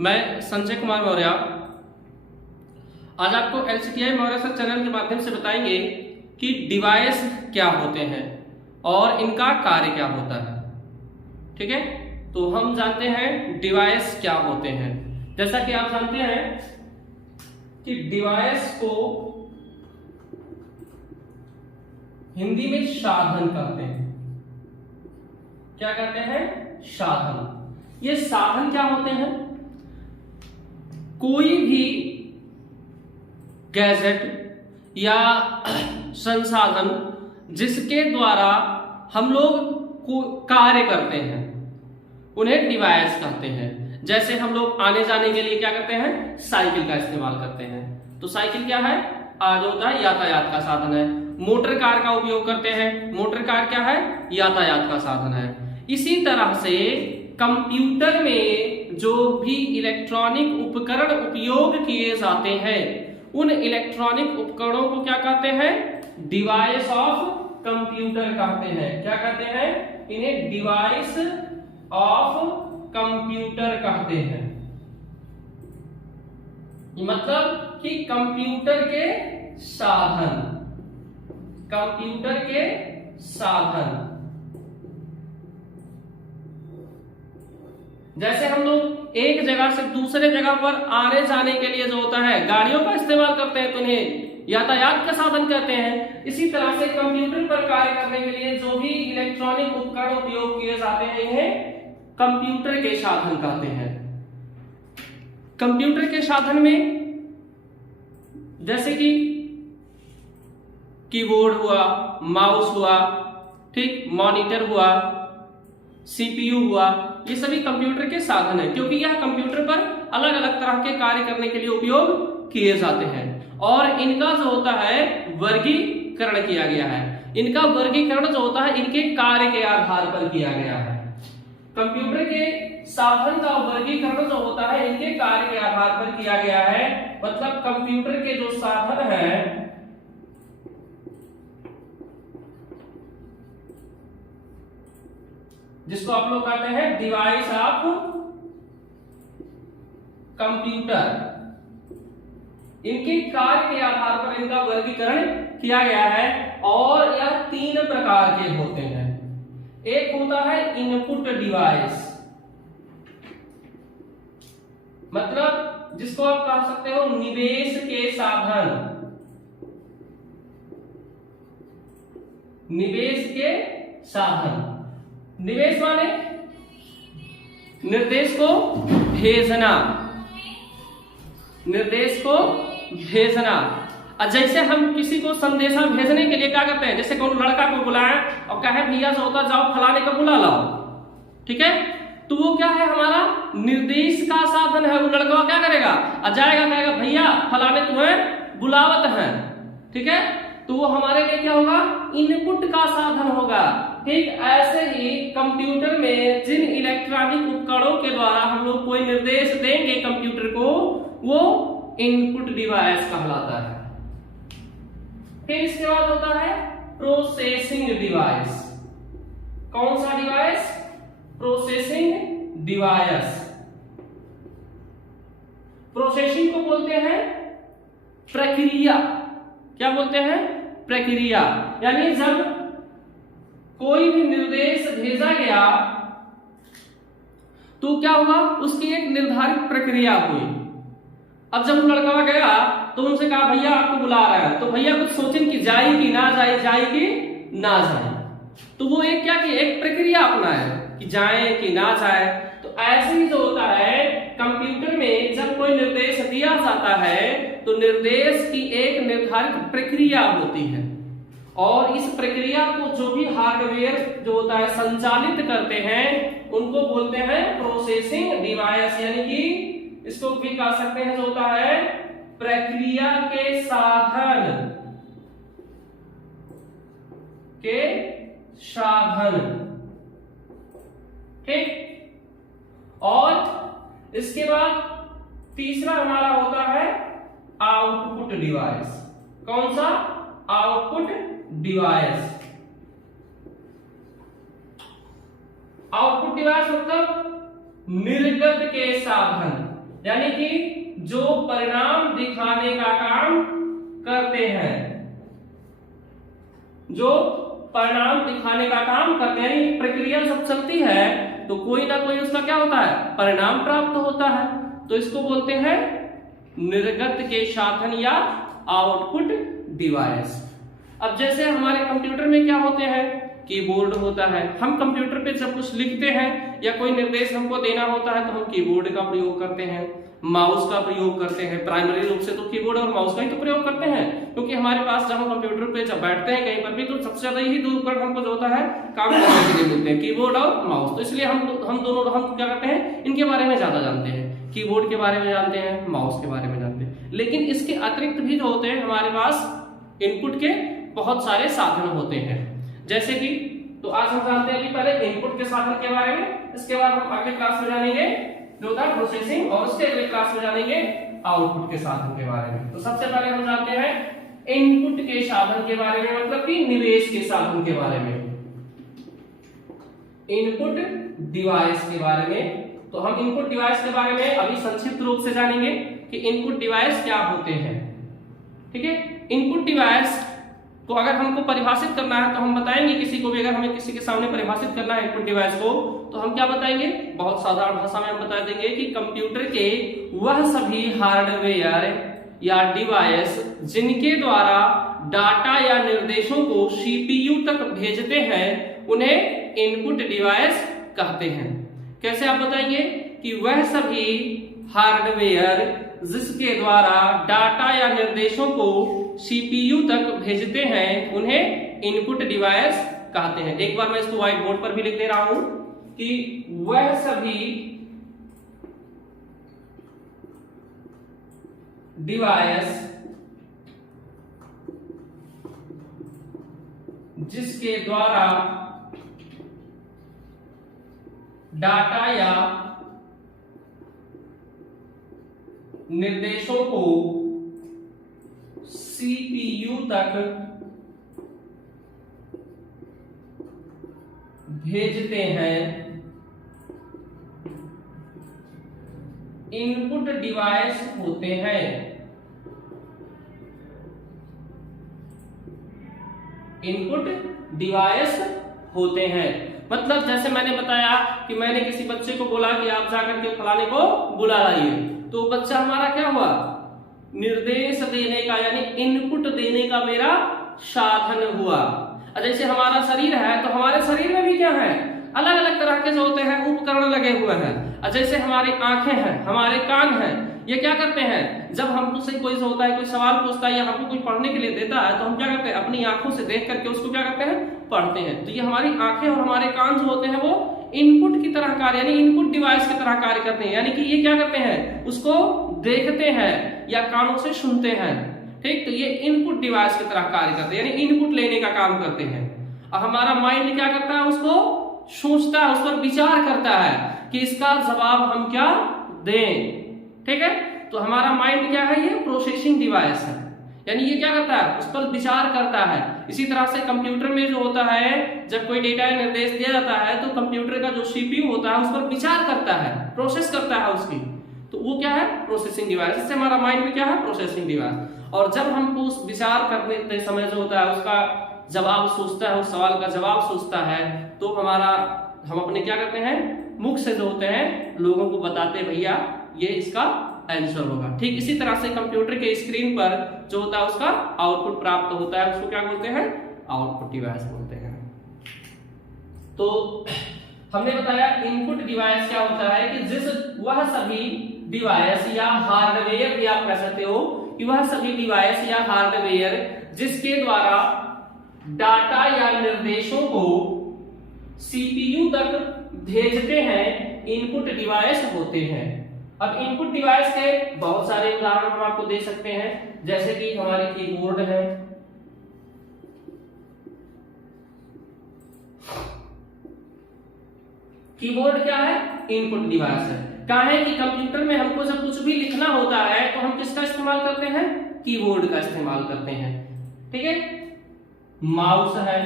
मैं संजय कुमार मौर्य आज आपको LCTI मौर्य सर चैनल के माध्यम से बताएंगे कि डिवाइस क्या होते हैं और इनका कार्य क्या होता है। ठीक है, तो हम जानते हैं डिवाइस क्या होते हैं। जैसा कि आप जानते हैं कि डिवाइस को हिंदी में साधन कहते हैं। क्या कहते हैं? साधन। ये साधन क्या होते हैं? कोई भी गैजेट या संसाधन जिसके द्वारा हम लोग कार्य करते हैं उन्हें डिवाइस कहते हैं। जैसे हम लोग आने जाने के लिए क्या करते हैं? साइकिल का इस्तेमाल करते हैं। तो साइकिल क्या है? आज होता है यातायात का साधन है। मोटर कार का उपयोग करते हैं। मोटर कार क्या है? यातायात का साधन है। इसी तरह से कंप्यूटर में जो भी इलेक्ट्रॉनिक उपकरण उपयोग किए जाते हैं उन इलेक्ट्रॉनिक उपकरणों को क्या कहते हैं? डिवाइस ऑफ कंप्यूटर कहते हैं। क्या कहते हैं? इन्हें डिवाइस ऑफ कंप्यूटर कहते हैं। मतलब कि कंप्यूटर के साधन, कंप्यूटर के साधन। जैसे हम लोग एक जगह से दूसरे जगह पर आने जाने के लिए जो होता है गाड़ियों का इस्तेमाल करते हैं तो इन्हें यातायात का साधन कहते हैं। इसी तरह से कंप्यूटर पर कार्य करने के लिए जो भी इलेक्ट्रॉनिक उपकरण उपयोग किए जाते हैं इन्हें कंप्यूटर के साधन कहते हैं। कंप्यूटर के साधन में जैसे कि कीबोर्ड हुआ, माउस हुआ, ठीक, मॉनिटर हुआ, CPU हुआ, ये सभी कंप्यूटर के साधन है क्योंकि यह कंप्यूटर पर अलग अलग तरह के कार्य करने के लिए उपयोग किए जाते हैं और इनका जो होता है वर्गीकरण किया गया है। इनका वर्गीकरण जो होता है इनके कार्य के आधार पर किया गया है। कंप्यूटर के साधन का वर्गीकरण जो होता है इनके कार्य के आधार पर किया गया है। मतलब कंप्यूटर के जो साधन है जिसको आप लोग कहते हैं डिवाइस ऑफ कंप्यूटर, इनके कार्य के आधार पर इनका वर्गीकरण किया गया है और यह 3 प्रकार के होते हैं। एक होता है इनपुट डिवाइस, मतलब जिसको आप कह सकते हो निवेश के साधन, निवेश के साधन। निवेश माने निर्देश को भेजना, निर्देश को भेजना। जैसे हम किसी को संदेशा भेजने के लिए क्या करते हैं? जैसे कौन लड़का को बुलाएं और कहे भैया से होता जाओ फलाने को बुला लाओ, ठीक है, तो वो क्या है? हमारा निर्देश का साधन है। वो लड़का क्या करेगा? जाएगा, कहेगा भैया फलाने तुम्हें बुलावत है, ठीक है, तो वो हमारे लिए क्या होगा? इनपुट का साधन होगा। ठीक ऐसे ही कंप्यूटर में जिन इलेक्ट्रॉनिक उपकरणों के द्वारा हम लोग कोई निर्देश देंगे कंप्यूटर को वो इनपुट डिवाइस कहलाता है। फिर इसके बाद होता है प्रोसेसिंग डिवाइस। कौन सा डिवाइस? Processing device. प्रोसेसिंग को बोलते हैं प्रक्रिया। क्या बोलते हैं? प्रक्रिया। यानी जब कोई भी निर्देश भेजा गया तो क्या हुआ? उसकी एक निर्धारित प्रक्रिया हुई। अब जब लड़का गया तो उनसे कहा भैया आपको बुला रहा है, तो भैया कुछ सोचें कि जाए कि ना जाए, जाए कि ना जाए, तो वो एक क्या कि एक प्रक्रिया अपनाए कि जाए कि ना जाए। तो ऐसे ही जो होता है कंप्यूटर में जब कोई निर्देश दिया जाता है तो निर्देश की एक निर्धारित प्रक्रिया होती है और इस प्रक्रिया को जो भी हार्डवेयर जो होता है संचालित करते हैं उनको बोलते हैं प्रोसेसिंग डिवाइस। यानी कि इसको भी कह सकते हैं जो होता है प्रक्रिया के साधन, के साधन, ठीक। और इसके बाद तीसरा हमारा होता है आउटपुट डिवाइस। कौन सा? Output device. आउटपुट डिवाइस मतलब निर्गत के साधन, यानी कि जो परिणाम दिखाने का काम करते हैं, जो परिणाम दिखाने का काम करते हैं, यानी प्रक्रिया जब चलती है तो कोई ना कोई उसका क्या होता है, परिणाम प्राप्त होता है। तो इसको बोलते हैं निर्गत के साधन या आउटपुट डिवाइस। अब जैसे हमारे कंप्यूटर में क्या होते हैं, कीबोर्ड होता है। हम कंप्यूटर पे जब कुछ लिखते हैं या कोई निर्देश हमको देना होता है तो हम कीबोर्ड का प्रयोग करते हैं, माउस का प्रयोग करते हैं। प्राइमरी रूप से तो कीबोर्ड और माउस का ही तो प्रयोग करते हैं, क्योंकि हमारे पास जब हम कंप्यूटर पे जब बैठते हैं कहीं पर भी तो सबसे ज्यादा यही दो उपकरण हमको जो होता है काम करने के लिए मिलते हैं, कीबोर्ड और माउस। तो इसलिए हम दोनों हम क्या करते हैं, इनके बारे में ज्यादा जानते हैं, कीबोर्ड के बारे में जानते हैं, माउस के बारे में जानते हैं। लेकिन इसके अतिरिक्त भी जो होते हैं हमारे पास इनपुट के बहुत सारे साधन होते हैं। जैसे कि तो आज हम जानते हैं कि पहले इनपुट के साधन के बारे में, इसके बाद हम अगले क्लास में जानेंगे जो था प्रोसेसिंग, और उसके अगले क्लास में जानेंगे आउटपुट के साधन के बारे में। तो सबसे पहले हम जानते हैं इनपुट के साधन के बारे में, मतलब कि निवेश के साधन के बारे में, इनपुट डिवाइस के बारे में। तो हम इनपुट डिवाइस के बारे में अभी संक्षिप्त रूप से जानेंगे कि इनपुट डिवाइस क्या होते हैं। ठीक है, इनपुट डिवाइस को अगर हमको परिभाषित करना है तो हम बताएंगे किसी को भी, अगर हमें किसी के सामने परिभाषित करना है इनपुट डिवाइस को तो हम क्या बताएंगे, बहुत साधारण भाषा में हम बता देंगे कि कंप्यूटर के वह सभी हार्डवेयर या डिवाइस जिनके द्वारा डाटा या निर्देशों को सीपीयू तक भेजते हैं उन्हें इनपुट डिवाइस कहते हैं। कैसे आप बताएंगे कि वह सभी हार्डवेयर जिसके द्वारा डाटा या निर्देशों को सीपीयू तक भेजते हैं उन्हें इनपुट डिवाइस कहते हैं। एक बार मैं इसको व्हाइट बोर्ड पर भी लिख दे रहा हूं कि वह सभी डिवाइस जिसके द्वारा डाटा या निर्देशों को सीपीयू तक भेजते हैं इनपुट डिवाइस होते हैं। इनपुट डिवाइस होते हैं मतलब जैसे मैंने बताया कि मैंने किसी बच्चे को बोला कि आप जाकर के फलाने को बुला लाइए, तो बच्चा हमारा क्या हुआ, निर्देश देने का यानी इनपुट देने का मेरा साधन हुआ। जैसे हमारा शरीर है तो हमारे शरीर में भी क्या है, अलग अलग तरह के जो होते हैं उपकरण लगे हुए हैं। जैसे हमारी आंखें हैं, हमारे कान हैं, ये क्या करते हैं, जब हमसे कोई जो होता है कोई सवाल पूछता है या हमको कोई पढ़ने के लिए देता है तो हम क्या करते हैं, अपनी आंखों से देख करके उसको क्या करते हैं, पढ़ते हैं। तो ये हमारी आंखें और हमारे कान जो होते हैं वो इनपुट की तरह कार्य यानी इनपुट डिवाइस की तरह कार्य करते हैं, यानी कि ये क्या करते हैं, उसको देखते हैं या कानों से सुनते हैं। ठीक, तो ये इनपुट डिवाइस की तरह कार्य करते हैं यानी इनपुट लेने का काम करते हैं। और हमारा माइंड क्या करता है, उसको सोचता है, उस पर विचार करता है कि इसका जवाब हम क्या दें। ठीक है, तो हमारा माइंड क्या है, ये प्रोसेसिंग डिवाइस है, यानी ये क्या करता है, उस पर विचार करता है। इसी तरह से कंप्यूटर में जो होता है, जब कोई डेटा या निर्देश दिया जाता है तो कंप्यूटर का जो सीपीयू होता है उस पर विचार करता है, प्रोसेस करता है उसकी, तो वो क्या है, प्रोसेसिंग डिवाइस। इससे हमारा माइंड में क्या है, प्रोसेसिंग डिवाइस। और जब हमको उस विचार करने समय जो होता है उसका जवाब सोचता है, उस सवाल का जवाब सोचता है, तो हम अपने क्या करते हैं, मुख से जो होते हैं लोगों को बताते हैं भैया ये इसका आंसर होगा। ठीक इसी तरह से कंप्यूटर के स्क्रीन पर जो होता है उसका आउटपुट प्राप्त होता है, उसको क्या बोलते हैं, आउटपुट डिवाइस बोलते हैं। तो हमने बताया इनपुट डिवाइस क्या होता है कि वह सभी डिवाइस या हार्डवेयर भी आप कह सकते हो कि वह सभी डिवाइस या हार्डवेयर जिसके द्वारा डाटा या निर्देशों को सीपीयू तक भेजते हैं इनपुट डिवाइस होते हैं। अब इनपुट डिवाइस के बहुत सारे उदाहरण हम आपको दे सकते हैं, जैसे कि हमारे कीबोर्ड है, कीबोर्ड क्या है, इनपुट डिवाइस है। कहा है कि कंप्यूटर में हमको जब कुछ भी लिखना होता है तो हम किसका इस्तेमाल करते हैं, कीबोर्ड का इस्तेमाल करते हैं। ठीक है, माउस है,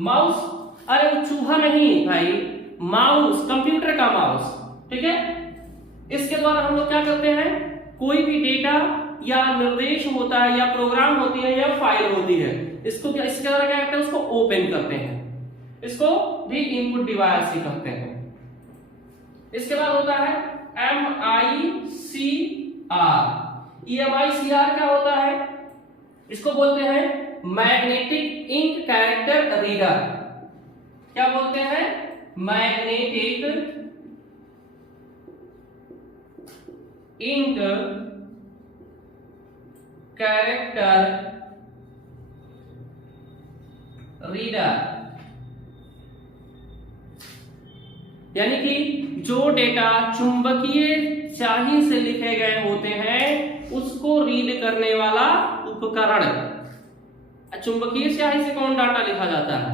माउस, अरे वो चूहा नहीं भाई, माउस, कंप्यूटर का माउस, ठीक है। इसके द्वारा हम लोग क्या करते हैं, कोई भी डेटा या निर्देश होता है या प्रोग्राम होती है या फाइल होती है, इसको क्या, इसके द्वारा क्या करते हैं, उसको ओपन करते हैं, इसको भी इनपुट डिवाइस ही कहते हैं। इसके बाद होता है MICR। ये MICR क्या होता है, इसको बोलते हैं मैग्नेटिक इंक कैरेक्टर रीडर। क्या बोलते हैं, मैग्नेटिक इंक कैरेक्टर रीडर, यानी कि जो डेटा चुंबकीय स्याही से लिखे गए होते हैं उसको रीड करने वाला उपकरण। चुंबकीय स्याही से कौन डाटा लिखा जाता है,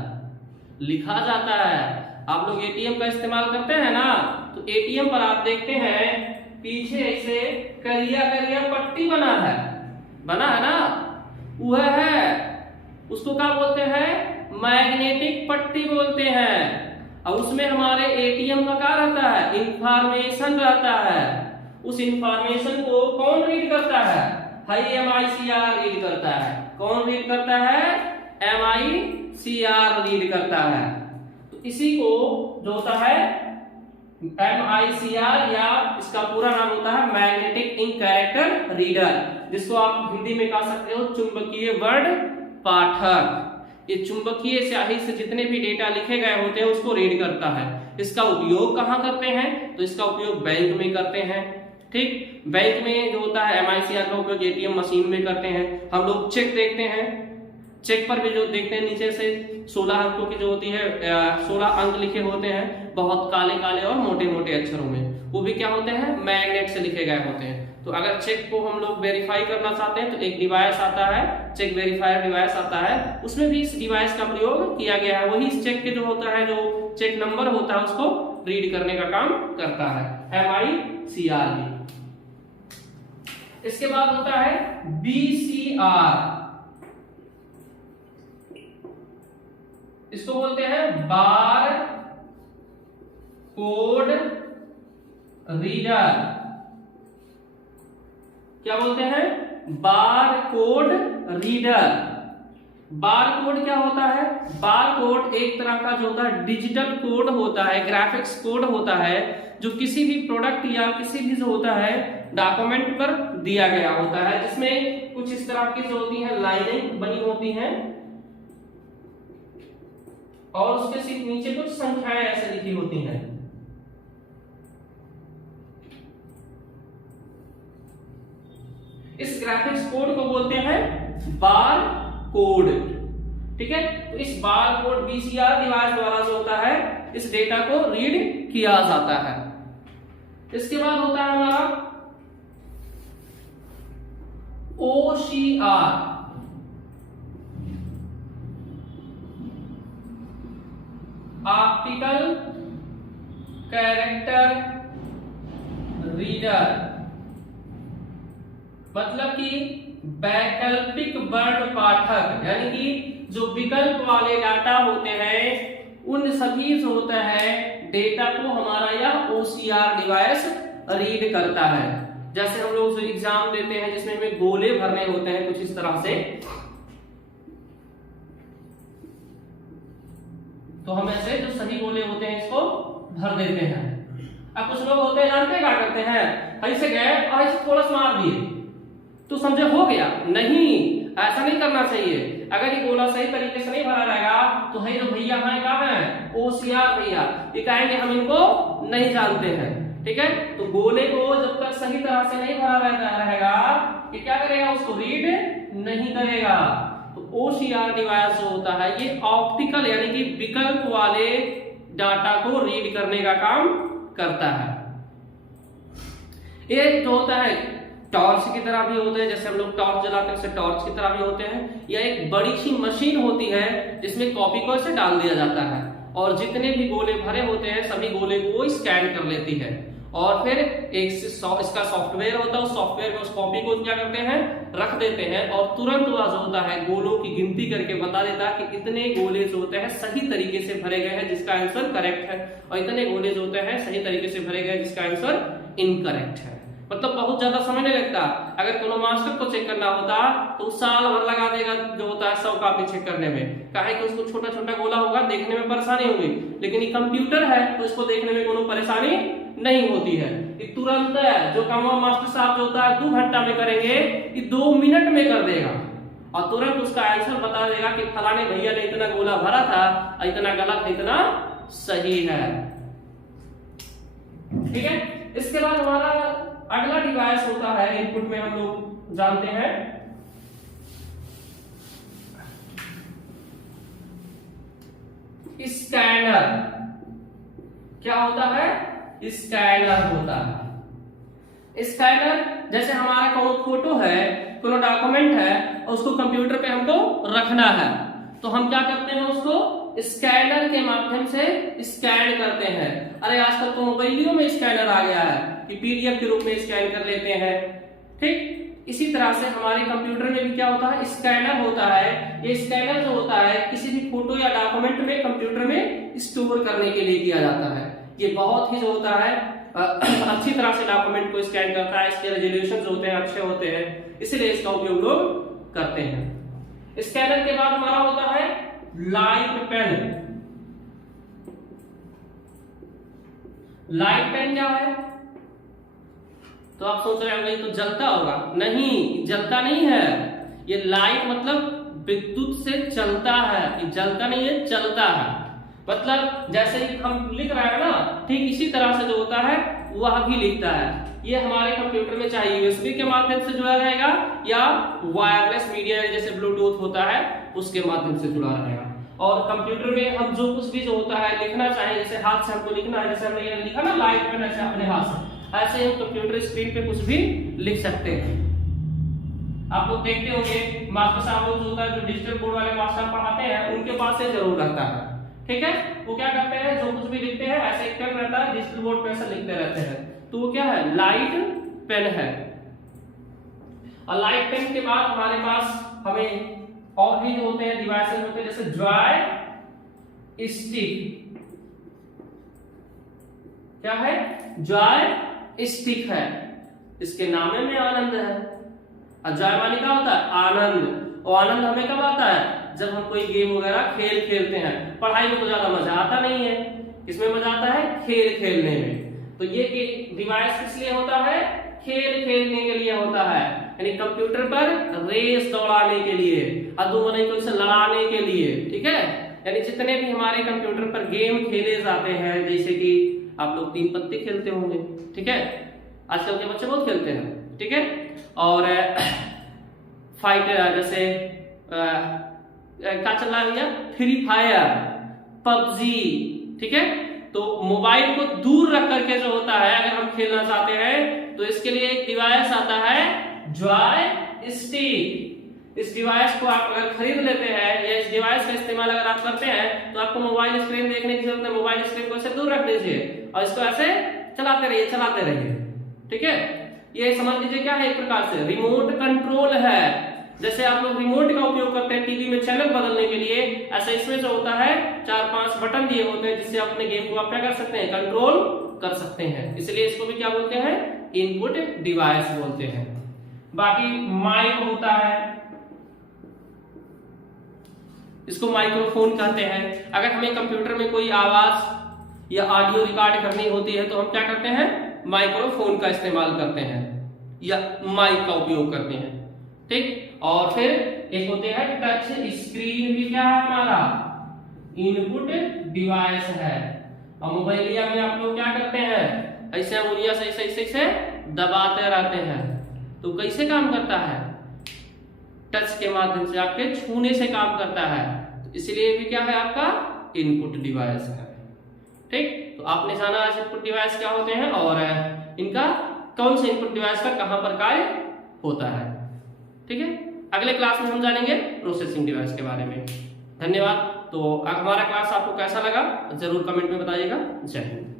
लिखा जाता है। आप लोग एटीएम का इस्तेमाल करते हैं ना, तो एटीएम पर आप देखते हैं पीछे ऐसे करिया करिया पट्टी बना है ना, वह है, उसको क्या बोलते हैं, मैग्नेटिक पट्टी बोलते हैं। और उसमें हमारे एटीएम का क्या रहता है, इंफॉर्मेशन रहता है। उस इंफॉर्मेशन को कौन रीड करता है, हाई MICR रीड करता है। कौन रीड करता है, MICR रीड करता है। तो इसी को जो होता है MICR, या इसका पूरा नाम होता है मैग्नेटिक इंक कैरेक्टर रीडर, जिसको आप हिंदी में कह सकते हो चुंबकीय वर्ड पाठक। ये चुंबकीय स्याही से जितने भी डेटा लिखे गए होते हैं उसको रीड करता है। इसका उपयोग कहाँ करते हैं, तो इसका उपयोग बैंक में करते हैं। ठीक, बैंक में जो होता है MICR का उपयोग ATM मशीन में करते हैं। हम लोग चेक देखते हैं, चेक पर भी जो देखते हैं नीचे से 16 अंकों की जो होती है 16 अंक लिखे होते हैं, बहुत काले काले और मोटे मोटे अक्षरों में, वो भी क्या होते हैं, मैग्नेट से लिखे गए होते हैं। तो अगर चेक को हम लोग वेरीफाई करना चाहते हैं तो एक डिवाइस आता है, चेक वेरीफायर डिवाइस आता है, उसमें भी इस डिवाइस का प्रयोग किया गया है। वही इस चेक के जो होता है, जो चेक नंबर होता है उसको रीड करने का काम करता है MICR भी। इसके बाद होता है BCR, इसको बोलते हैं बार कोड रीडर। क्या बोलते हैं, bar code reader. Bar code क्या होता है, बार कोड एक तरह का जो होता है डिजिटल कोड होता है, ग्राफिक्स कोड होता है, जो किसी भी प्रोडक्ट या किसी भी जो होता है डॉक्यूमेंट पर दिया गया होता है, जिसमें कुछ इस तरह की जो होती है लाइनें बनी होती हैं और उसके सिर्फ नीचे कुछ संख्याएं ऐसे लिखी होती हैं। इस ग्राफिक्स कोड को बोलते हैं बार कोड। ठीक है, तो इस बार कोड BCR डिवाइस द्वारा जो होता है इस डेटा को रीड किया जाता है। इसके बाद होता है हमारा OCR, ऑप्टिकल कैरेक्टर रीडर, मतलब कि वैकल्पिक वर्ण पाठक, यानी कि जो विकल्प वाले डाटा होते हैं उन सभी जो होता है डेटा को हमारा यह OCR डिवाइस रीड करता है। जैसे हम लोग जो एग्जाम देते हैं जिसमें हमें गोले भरने होते हैं कुछ इस तरह से, तो हम ऐसे जो सही गोले होते हैं इसको भर देते हैं। अब कुछ लोग होते हैं जानते हैं क्या करते हैं, ऐसे गए और ऐसे थोड़ा सा मार दिए तो समझे हो गया। नहीं, ऐसा नहीं करना चाहिए। अगर ये गोला सही तरीके से नहीं भरा रहेगा तो है जो भैया हैं क्या है, OCR भैया, ये कहेंगे हम इनको नहीं जानते हैं। ठीक है, तो गोले को जब तक सही तरह से नहीं भरा रहेगा ये क्या करेगा, उसको रीड नहीं करेगा। तो OCR डिवाइस जो होता है ये ऑप्टिकल यानी कि विकल्प वाले डाटा को रीड करने का काम करता है। ये जो होता है टॉर्च की तरह भी होते हैं, जैसे हम लोग टॉर्च जलाते हैं उससे टॉर्च की तरह भी होते हैं। या एक बड़ी सी मशीन होती है जिसमें कॉपी को ऐसे डाल दिया जाता है और जितने भी गोले भरे होते हैं सभी गोले को स्कैन कर लेती है और फिर इसका सॉफ्टवेयर होता है, उस सॉफ्टवेयर में उस कॉपी को क्या करते हैं, रख देते हैं और तुरंत वह जो होता है गोलों की गिनती करके बता देता है कि इतने गोले जो होते हैं सही तरीके से भरे गए हैं जिसका आंसर करेक्ट है, और इतने गोले जो होते हैं सही तरीके से भरे गए जिसका आंसर इनकरेक्ट है। मतलब बहुत ज्यादा समय नहीं लगता। अगर कोनो मास्टर को चेक करना होता तो साल भर लगा देगा जो होता है 100 कॉपी चेक करने में, काहे कि उसको छोटा छोटा गोला होगा, देखने में परेशानी होगी। लेकिन ये कंप्यूटर है तो इसको देखने में कोनो परेशानी नहीं होती है, ये तुरंत जो काम मास्टर साहब जो होता है 2 घंटा में करेंगे, ये 2 मिनट में कर देगा और तुरंत उसका आंसर बता देगा कि फलाने भैया ने इतना गोला भरा था, इतना गलत, इतना सही है। ठीक है, इसके बाद हमारा अगला डिवाइस होता है, इनपुट में हम लोग जानते हैं स्कैनर। क्या होता है, स्कैनर होता है। स्कैनर जैसे हमारा कोई फोटो है, कोई डॉक्यूमेंट है, उसको कंप्यूटर पे हमको रखना है, तो हम क्या करते हैं, उसको स्कैनर के माध्यम से स्कैन करते हैं। अरे आजकल तो मोबाइलियों में स्कैनर आ गया है कि पीडीएफ के रूप में स्कैन कर लेते हैं। ठीक इसी तरह से हमारे कंप्यूटर में भी क्या होता है, स्कैनर होता है। ये स्कैनर जो होता है किसी भी फोटो या डॉक्यूमेंट में कंप्यूटर में स्टोर करने के लिए किया जाता है। ये बहुत ही जो होता है अच्छी तरह से डॉक्यूमेंट को स्कैन करता है, इसके रेजोल्यूशन जो होते हैं अच्छे होते हैं, इसलिए इसका उपयोग लोग करते हैं। स्कैनर के बाद हमारा होता है लाइट पेन। लाइट पेन क्या है, तो आप सोच रहे होंगे तो जलता होगा, नहीं जलता नहीं है, ये लाइट मतलब विद्युत से चलता है, ये जलता नहीं है, चलता है। मतलब जैसे ही हम लिख रहे हैं ना, ठीक इसी तरह से जो होता है वह भी लिखता है। ये हमारे कंप्यूटर में चाहे यूएसबी के माध्यम से जुड़ा रहेगा या वायरलेस मीडिया जैसे ब्लूटूथ होता है उसके माध्यम से जुड़ा रहेगा। और कंप्यूटर में हम जो कुछ भी जो होता है लिखना चाहे, जैसे हाथ से हमको लिखना है, जैसे हमने ये लिखा ना लाइट पेन, ऐसे अपने हाथ से, ऐसे हम कंप्यूटर स्क्रीन पे कुछ भी लिख सकते हैं। आप लोग देखते होंगे मास्टर साहब लोग जो होता है, जो डिजिटल बोर्ड वाले मास्टर पढ़ाते हैं, उनके पास से जरूर रहता है। ठीक है, वो क्या करते हैं, जो कुछ भी लिखते हैं ऐसे एक पेन रहता है, डिजिटल बोर्ड पे ऐसे लिखते रहते हैं, तो वो क्या है, लाइट पेन है। और लाइट पेन के बाद हमारे पास हमें और भी जो होते हैं डिवाइसेस होते हैं, जैसे जॉय स्टिक। क्या है, जॉय स्टिक है, इसके नाम में आनंद है। और जॉय माने क्या होता है, आनंद। और आनंद हमें कब आता है, जब हम कोई गेम वगैरह खेलते हैं। पढ़ाई में तो ज्यादा मजा आता नहीं है, इसमें मजा आता है खेलने में। तो ये डिवाइस किस लिए होता है, खेलने के लिए होता है, यानी कंप्यूटर पर रेस दौड़ाने के लिए, अदुमने को इसे लड़ाने के लिए। ठीक है, यानी जितने भी हमारे कंप्यूटर पर गेम खेले जाते हैं, जैसे कि आप लोग 3 पत्ते खेलते होंगे, ठीक है, आजकल के बच्चे बहुत खेलते हैं। ठीक है, और फाइटर जैसे क्या चल रहा है भैया, फ्री फायर, पबजी। ठीक है, तो मोबाइल को दूर रख करके जो होता है, अगर हम खेलना चाहते हैं तो इसके लिए एक डिवाइस आता है जॉय स्टिक। इस डिवाइस को आप अगर खरीद लेते हैं या इस डिवाइस का इस्तेमाल अगर आप करते हैं तो आपको मोबाइल स्क्रीन देखने की जरूरत नहीं, मोबाइल स्क्रीन को ऐसे दूर रख दीजिए और इसको ऐसे चलाते रहिए। ठीक है, ये समझ लीजिए क्या है, एक प्रकार से रिमोट कंट्रोल है। जैसे आप लोग रिमोट का उपयोग करते हैं टीवी में चैनल बदलने के लिए, ऐसे इसमें जो होता है 4-5 बटन दिए होते हैं जिससे अपने गेम को आप क्या कर सकते हैं, कंट्रोल कर सकते हैं। इसलिए इसको भी क्या बोलते हैं, इनपुट डिवाइस बोलते हैं। बाकी माइक होता है, इसको माइक्रोफोन कहते हैं। अगर हमें कंप्यूटर में कोई आवाज या ऑडियो रिकॉर्ड करनी होती है तो हम क्या करते हैं, माइक्रोफोन का इस्तेमाल करते हैं या माइक का उपयोग करते हैं। ठीक, और फिर एक होते हैं टच स्क्रीन, भी क्या है हमारा इनपुट डिवाइस है। और मोबाइलिया में आप लोग क्या करते हैं, ऐसे उंगलियां से ऐसे दबाते रहते हैं, तो कैसे काम करता है, टच के माध्यम से, आपके छूने से काम करता है, तो इसलिए भी क्या है, आपका इनपुट डिवाइस है। ठीक, तो आपने जाना आज इनपुट डिवाइस क्या होते हैं और इनका कौन से इनपुट डिवाइस का कहां पर कार्य होता है। ठीक है, अगले क्लास में हम जानेंगे प्रोसेसिंग डिवाइस के बारे में। धन्यवाद। तो हमारा क्लास आपको कैसा लगा जरूर कमेंट में बताइएगा। जय हिंद।